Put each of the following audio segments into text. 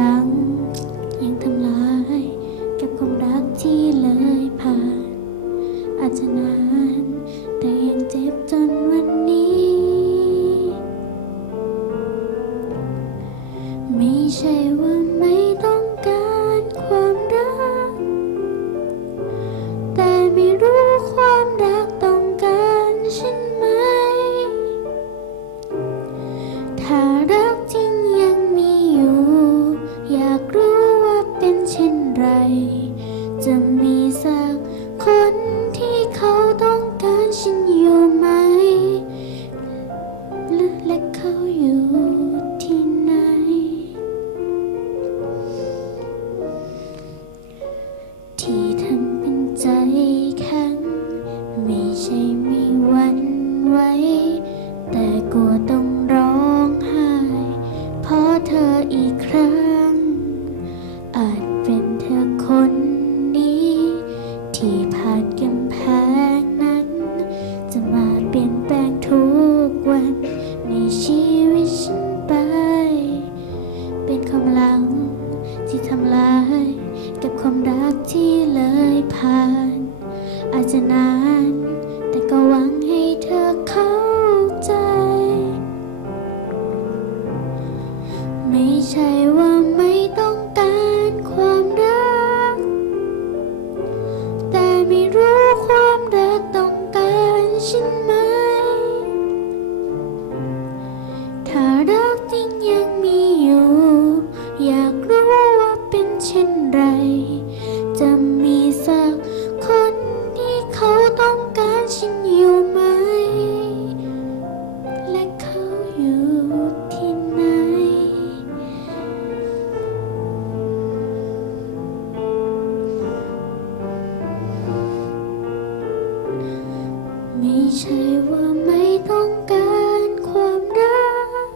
แต่ความหลังยังทำลายกับความรักที่เลยผ่าน อาจจะนานแต่ยังเจ็บจนวันนี้ ไม่ใช่ว่า ไรจะ ที่ผ่านกำแพงนั้น จะมาเปลี่ยนแปลงทุกวัน ในชีวิตฉันไป เป็นความหลังที่ทำลาย กับความรักที่เลยผ่าน อาจจะนาน แต่ก็หวังให้เธอเข้าใจ ไม่ใช่ว่า ไม่ใช่ว่าไม่ต้องการความรัก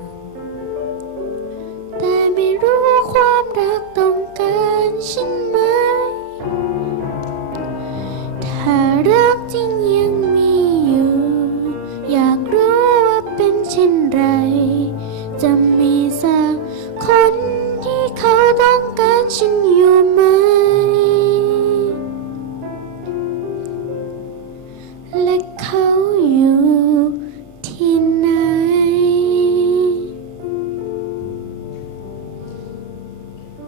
แต่ไม่รู้ความรักต้องการฉันไหม ถ้ารักจริงยังมีอยู่ อยากรู้ว่าเป็นเช่นไรจำ